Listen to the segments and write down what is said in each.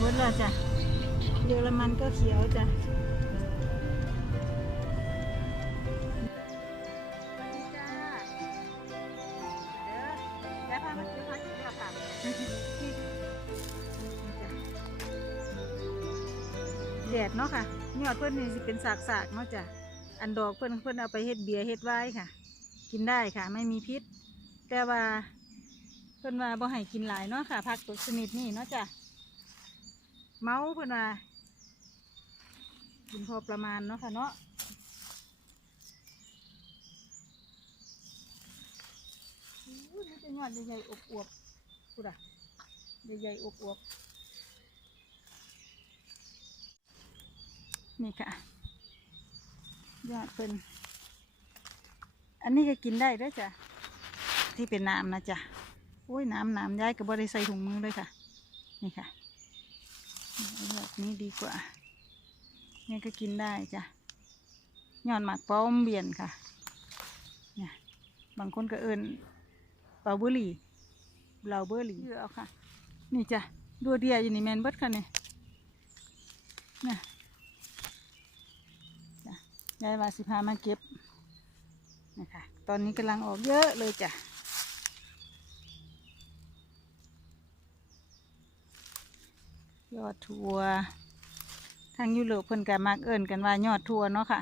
เบิดแล้วจ้ะเยอรมันก็เขียวจ้ะแดดเนาะค่ะยอดเพิ่อนนี่สิเป็นสากๆเนาะจ้ะอันดอกเพิ่อนเพิ่อนเอาไปเฮ็ดเบียร์เฮ็ดไวน์ค่ะ กินได้ค่ะ ไม่มีพิษ แต่ว่าเพิ่อนว่าบ่ให้กินหลายเนาะค่ะผักตัวชนิดนี้เนาะจ้ะ เมาเพิ่อนว่ากินพอประมาณเนาะค่ะเนาะอู้นี่จะยอดใหญ่ๆอวบๆพูดอะใหญ่ๆอวบๆนี่ค่ะยอดเพิ่นอันนี้ก็กินได้ด้วยจ้ะที่เป็นน้ำนะจ๊ะโอ้ยน้ำน้ำย้ายกับบริใส่ถุงมือเลยค่ะ นี่ค่ะ แบบนี้ดีกว่า นี่ก็กินได้จ้ะยอดหมากป้อมเบียนค่ะเนี่ยบางคนก็เอิญเปาเบอร์รี่เบลาเบอร์รี่เอาค่ะ นี่จ้ะดัวเดียอยู่นี่แมนเบิดค่ะเนี่ยนี่ยจ้ะยายว่าสิพามาเก็บนะคะตอนนี้กำลังออกเยอะเลยจ้ะ ยอดทัวทางยุโรปเพิ่นก็มักเอิ้นกันว่ายอดทัวเนาะค่ะ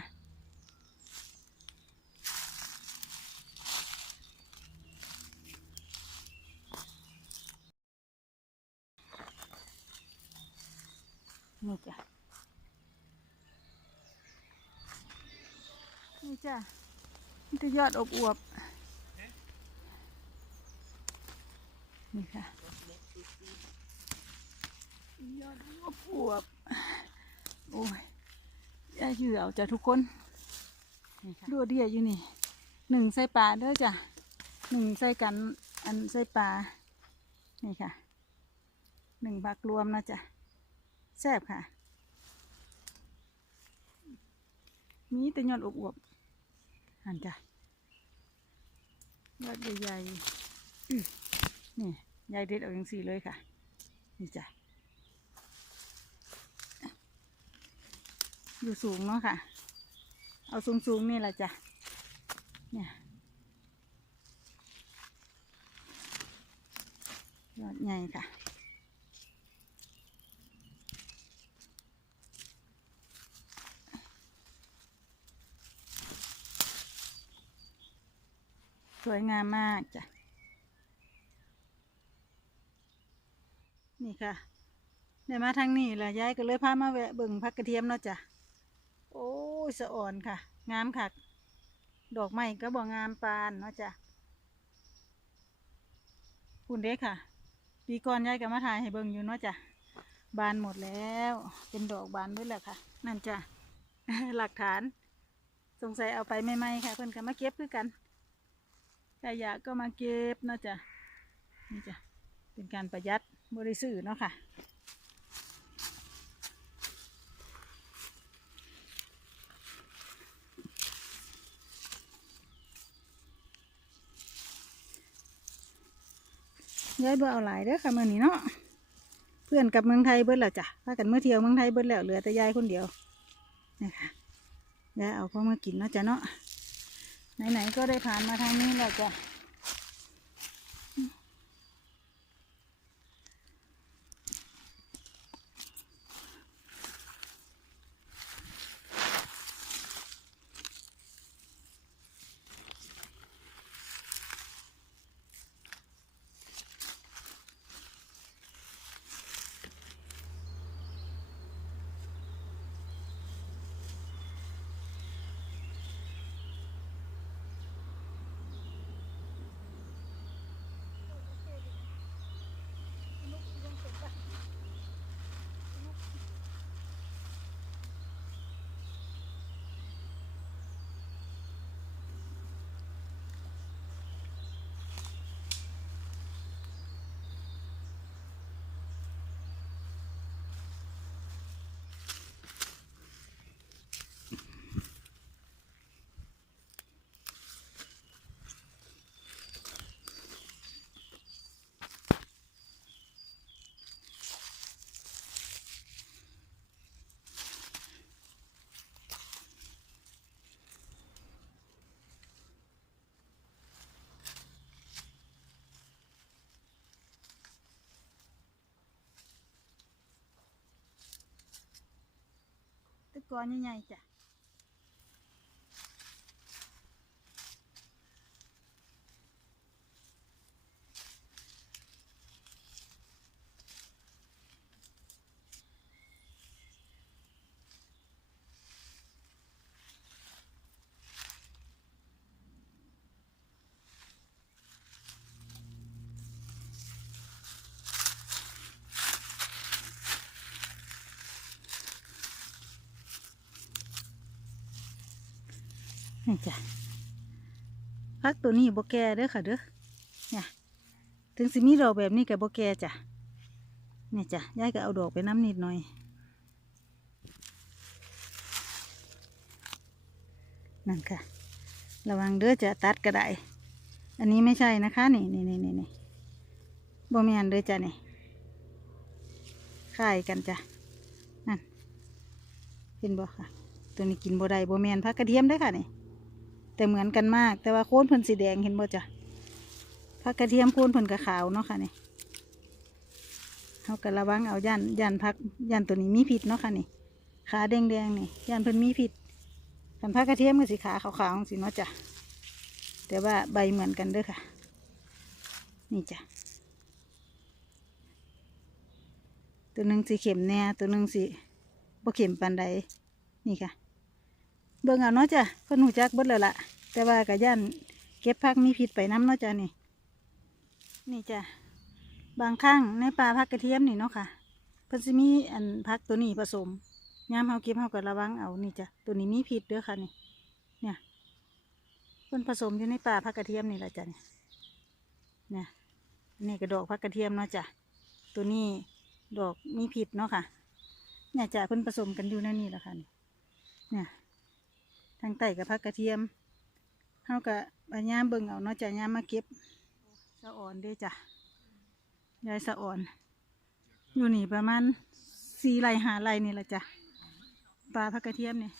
นี่จ้ะ นี่จ้ะนี่ก็ยอดอบอวบนี่ค่ะ ยอดอวบอวบโอ้ยยาเหื่อจ้ะทุกคนนี่ค่ะดูเดียอยู่นี่หนึ่งใส่ปลาเด้อจ้ะหนึ่งใส่กันอันใส่ปลานี่ค่ะหนึ่งผักรวมนะจ้ะแซ่บค่ะ มีแต่ยอดอวบๆหันจ้ะยอดใหญ่ๆอื้อนี่ยายเด็ดเอาอย่างสี่เลยค่ะ นี่จ้ะ อยู่สูงเนาะค่ะ เอาสูงสูงๆนี่แหละจ้ะ เนี่ยยอดใหญ่ค่ะสวยงามมากจ้ะ นี่ค่ะเดี๋ยวมาทางนี้แหละยายก็เลยพามาแวะเบิ่งพักกระเทียมเนาะจ้ะ โอ้ยสะอ่อนค่ะ งามค่ะ ดอกไม้ก็บ่งามปานเนาะจ้ะคุณเด็กค่ะ ปีก่อนยายก็มาถ่ายให้เบิ่งอยู่เนาะจ้ะ บานหมดแล้ว เป็นดอกบานด้วยแหละค่ะ นั่นจ้ะ หลักฐาน สงสัยเอาไปไม่ไหมค่ะ เพิ่อนก็มาเก็บคือกันใครอยากก็มาเก็บเนาะจ้ะ นี่จ้ะ เป็นการประหยัดบริสุทธิ์เนาะค่ะ ยายบ่เอาหลายเด้อค่ะเมื่อนี้เนาะเพื่อนกับเมืองไทยเบิดแล้วจ้ะพากันเมื่อเที่ยวเมืองไทยเบิดแล้วเหลือแต่ยายคนเดียวนี่ค่ะยายเอาพอมากินเนาะจ้ะเนาะไหนๆก็ได้ผ่านมาทางนี้แล้วจ้ะ อใหญ่ๆจ้ะ จ้ะพักตัวนี้บ่แก่เด้อค่ะเด้อเนี่ยถึงสิมีดอกแบบนี้กับบ่แก่จ้ะนี่จ้ะยายก็เอาดอกไปน้ำนิดหน่อยนั่นค่ะ ระวังเด้อจะตัดก็ไดอันนี้ไม่ใช่นะคะนี่นี่นี่นี่นี่บ่แม่นเด้อจ้ะนี่คล้ายกันจ้ะนั่นเห็นบ่ค่ะ ตัวนี้กินบ่ได้บ่แมนผักกระเทียมเด้ค่ะนี่ แต่เหมือนกันมาก แต่ว่าโคนเพิ่นสีแดงเห็นบ่จ้ะผักกระเทียมโคนเพิ่นก็ขาวเนาะค่ะนี่เฮาก็ระวังเอาย่านย่านผักย่านตัวนี้มีพิษเนาะค่ะนี่ขาแดงๆนี่ย่านเพิ่นมีพิษคันผักกระเทียมก็สีขาขาวๆจังซี่เนาะจ้ะแต่ว่าใบเหมือนกันเด้อค่ะ นี่จ้ะตัวหนึ่งสีเข็มแน่ตัวหนึ่งสีบ่เข็มปานใดนี่ค่ะ เบิ่งเอาเนาะจ้ะเพิ่นหูจักเบิดแล้วล่ะ แต่ว่าก็ย่านเก็บผักมีพิษไปน้ำเนาะจ้ะนี่ นี่จ้ะบางครั้งในปลาผักกระเทียมนี่เนาะค่ะเพิ่นสิมีอันผักตัวนี้ผสมยามเฮาเก็บเฮาก็ระวังเอานี่จ้ะตัวนี้มีพิษเด้อค่ะนี่ เนี่ยเพิ่นผสมอยู่ในปลาผักกระเทียมนี่แหละจ้ะเนี่ยเนี่ยนี่กระดอกผักกระเทียมเนาะจ้ะตัวนี้ดอกมีพิษเนาะค่ะเนี่ยจ้ะเพิ่นผสมกันอยู่ในนี่แหละค่ะนี่เนี่ยางใต้กับผักกระเทียมเฮากับอัญญามเบิ่งเอาเนาะจ้ะยามมาเก็บสะอ่อนเด้จ้ะยายสะอ่อน อยู่นี่ประมาณสี่ไร่ห้าไร่นี่แหละจ้ะปลาผักกระเทียมเนี่ย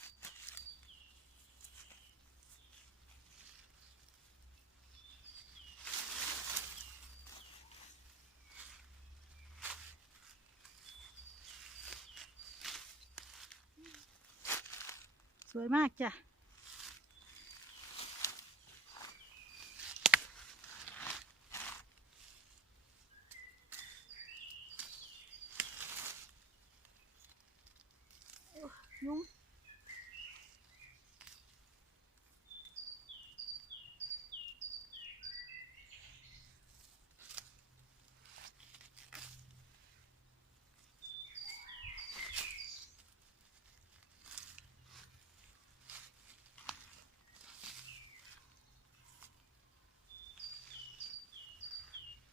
สวยมากจ้ะ ยุง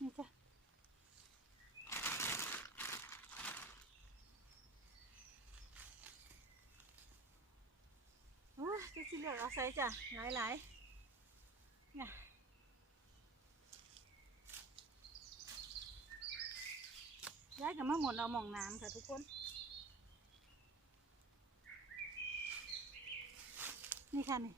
นี่จ้ะ โอ้ยจะสิเลือกเอาใส่จ้ะหลายหลายๆเนี่ยย้ายกับมาหมดเอาหมองน้ำค่ะทุกคนนี่ค่ะนี่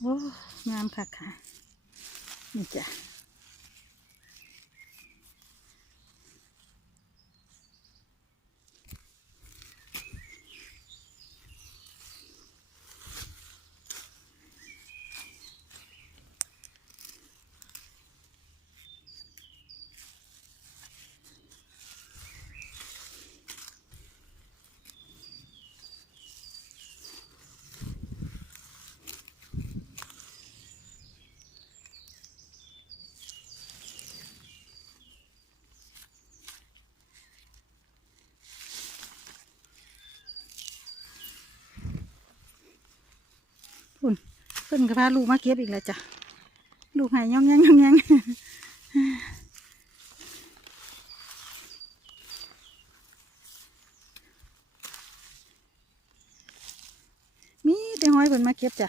โอ้ งามค่ะค่ะนี่จ้ะ คุณเพิ่นก็พาลูกมาเก็บอีกแล้วจ้ะ ลูกหายย่องแยังย่องแยังมีแต่ห้อยเพิ่นมาเก็บจ้ะ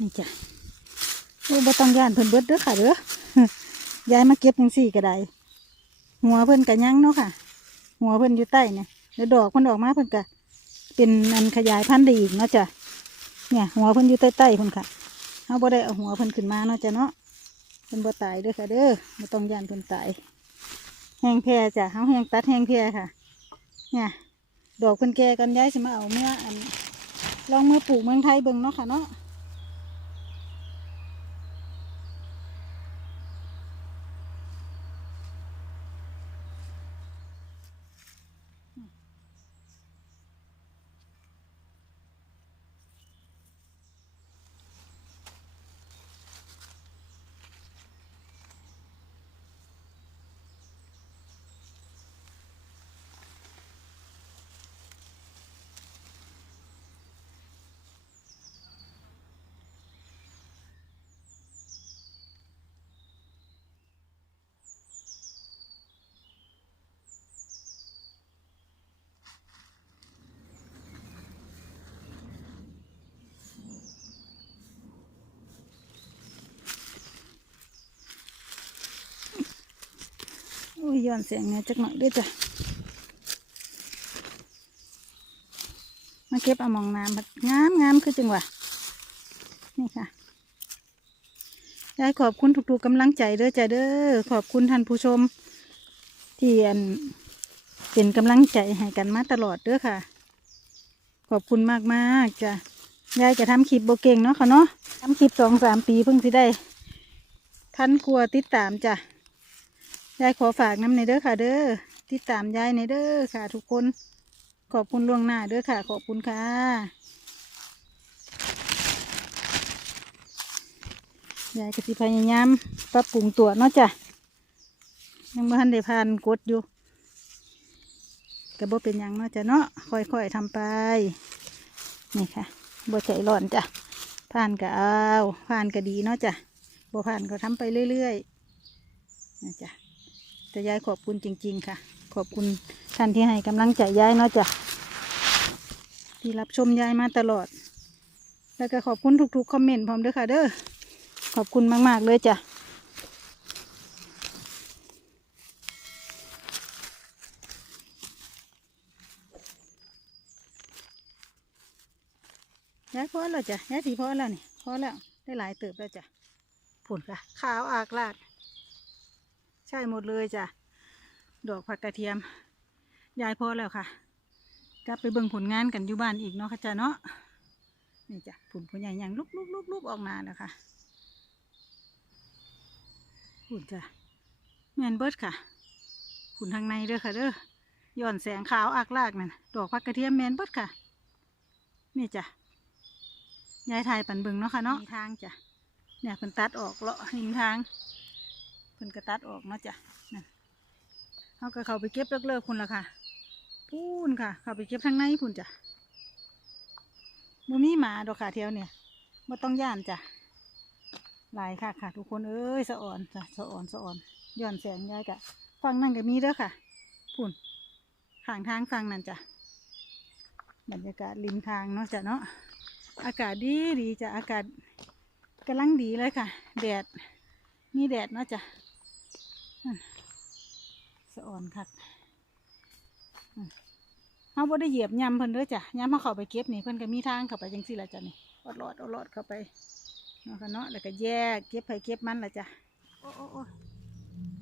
นี่จ้ะโอ้บ่ต้องย่านเพิ่นเบิดเด้อค่ะเด้อยายมาเก็บจังซี่ก็ได้หัวเพิ่นก็ยังเนาะค่ะ หัวเพิ่นอยู่ใต้เนี่ยแล้วดอกเพิ่นออกมาเพิ่นก็เป็นอันขยายพันธุ์ได้อีกเนาะจ้ะเนี่ย หัวเพิ่นอยู่ใต้ๆเพิ่นค่ะเฮาบ่ได้เอาหัวเพิ่นขึ้นมาเนาะจ้ะเนาะเพิ่นบ่ตายเด้อค่ะ เด้อบ่ต้องย่านเพิ่นตายแห้งแพร่จ้ะเฮาแห้งตัดแห้งแพร่ค่ะ เนี่ย ดอกเพิ่นแก่กันย้ายสิมาเอาเมื่ออันลองมือปลูกเมืองไทยเบิ่งเนาะค่ะเนาะ อุ้ ย้อนเสียงเนี่จักหน่อยด้วยจ้ะ มาเก็บเอามองน้ำบัดงามงามคือจังหวะนี่ค่ะยายขอบคุณทุกๆกำลังใจเด้อจ้ะเด้อขอบคุณท่านผู้ชมที่อันเป็นกำลังใจให้กันมาตลอดเด้อค่ะ ขอบคุณมากๆจ้ะยายจะทำคลิปโบเก่งเนาะค่ะเนาะทำคลิปสองสามปีเพิ่งสิได้ ท่านกลัวติดตามจ้ะ ยายขอฝากน้ำในเด้อค่ะเด้อติดตามยายในเด้อค่ะทุกคน ขอบคุณล่วงหน้าเด้อค่ะ ขอบคุณค่ะยายกสิพยายามปรับปรุงตัวเนาะจ้ะยังบ่ทันได้ผ่านกดอยู่ก็บ่เป็นยังเนาะจ้ะเนาะค่อยๆทำไป นี่ค่ะบ่ใจร้อนจ้ะผ่านก็เอาผ่านก็ดีเนาะจ้ะบ่ผ่านก็ทำไปเรื่อยๆนะจ้ะ แต่ยายขอบคุณจริง ๆ ค่ะ ขอบคุณท่านที่ให้กำลังใจยายเนาะจ้ะที่รับชมยายมาตลอด แล้วก็ขอบคุณทุกๆคอมเมนต์พร้อมด้วยค่ะ เด้อขอบคุณมาก ๆ เลยจ้ะยายพอแล้วจ้ะยายสีพอแล้วนี่พอแล้วได้หลายเติบแล้วจ้ะผุนค่ะ ขาวอากลาด ช่หมดเลยจ้ะ ดอกผักกระเทียม ยายพอแล้วค่ะ กลับไปเบิ่งผลงานกันอยู่บ้านอีกเนาะค่ะจ้ะเนาะ นี่จ้ะผุนผลใหญ่ยังลุกลุกลุกลุกออกมาแล้วค่ะผุนจ้ะแมนเบิร์ดค่ะผุนทางในเด้อค่ะเด้อ ย้อนแสงขาวอักลากนั่น ดอกผักกระเทียมแมนเบิร์ดค่ะ นี่จ้ะ ยายถ่ายปันเบิ่งเนาะค่ะเนาะมีทางจ้ะ เนี่ยเพิ่นตัดออกเลาะหิมทางเพิ่นก็ตัดออกเนาะจ้ะนั่นเขาก็เข้าไปเก็บเลิกๆพุ่นละค่ะพูนค่ะ เข้าไปเก็บทางในพุ่นจ้ะบ่มีหมาดอกค่ะเทียวเนี่ยบ่ต้องย่านจ้ะหลายค่ะค่ะ ทุกคนเอ้ยสะอ่อนจ้ะสะอ่อนสะอ่อนย้อนแสงยายกะฟังนั่นก็มีเด้อค่ะพุ่นข้างทางฟังนั่นจ้ะบรรยากาศริมทางเนาะจ้ะเนาะอากาศดีดีจ้ะอากาศกำลังดีเลยค่ะ แดดมีแดดเนาะจ้ะ สะอ่อนคักเขาบ่ได้เหยียบยำเพิ่นเด้อจ้ะยำเขาเข้าไปเก็บนี่เพิ่นก็มีทางเข้าไปจังซี่ละจ้ะนี่อดรอดอดรอดเข้าไปเนาะค่ะเนาะแล้วก็แยกเก็บไปเก็บมันละจ้ะโอ้โอ้โอ้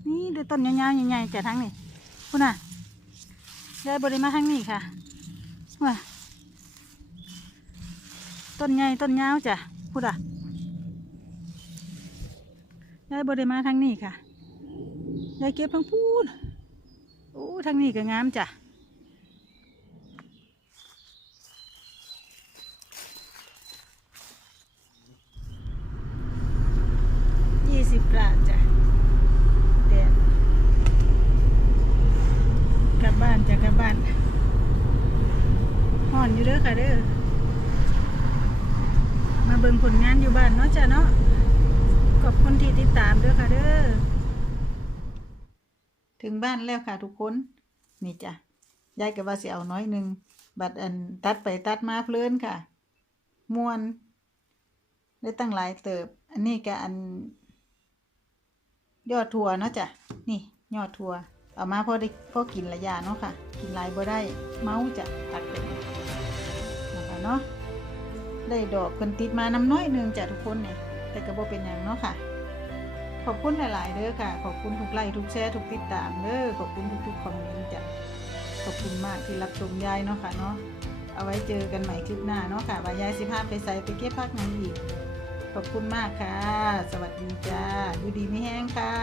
นี่ดูต้นยาวๆใหญ่ๆจ้ะทั้งนี่พุ่นน่ะได้บริมาทางนี้ค่ะว่าต้นใหญ่ต้นยาวจ้ะพุ่นอะยายบได้มาทางนี้ค่ะ ยายเก็บทั้งพูนโอ้ทางนี้ก็งามจ้ะยี่สิบกระจ้ะแดดกลับบ้านจ้ะกลับบ้านห่อนอยู่เด้อค่ะเด้อมาเบิ่งผลงานอยู่บ้านเนาะจ้ะเนาะขอบคุณที่ติดตามด้วยค่ะเด้อ ถึงบ้านแล้วค่ะทุกคน นี่จ้ะยายก็ว่าสิเอาน้อยหนึ่งบัดอันตัดไปตัดมาเพลินค่ะมวนได้ตั้งหลายเติบ อันนี้ก็อัน ยอดถั่วเนาะจ้ะนี่ยอดถั่วเอามาพอได้พอกินระยะเนาะค่ะ กินหลายบ่ได้เมาจ้ะตัดเป็นะคะเนาะได้ดอกเพิ่นติดมาน้ำน้อยหนึงจ้ะทุกคนเนี่ยแต่ก็บ่เป็นหยังเนาะค่ะ ขอบคุณหลาย ๆเด้อค่ะ ขอบคุณทุกไลค์ทุกแชร์ทุกติดตามเด้อขอบคุณทุกๆคอมเมนต์จ้ะขอบคุณมากที่รับชมยายเนาะค่ะเนาะเอาไว้เจอกันใหม่คลิปหน้าเนาะค่ะว่ายายสิพาไปใส่ไปเก็บพักหยังอีกขอบคุณมากค่ะ สวัสดีจ้า ดูดีไม่แห้งค่ะ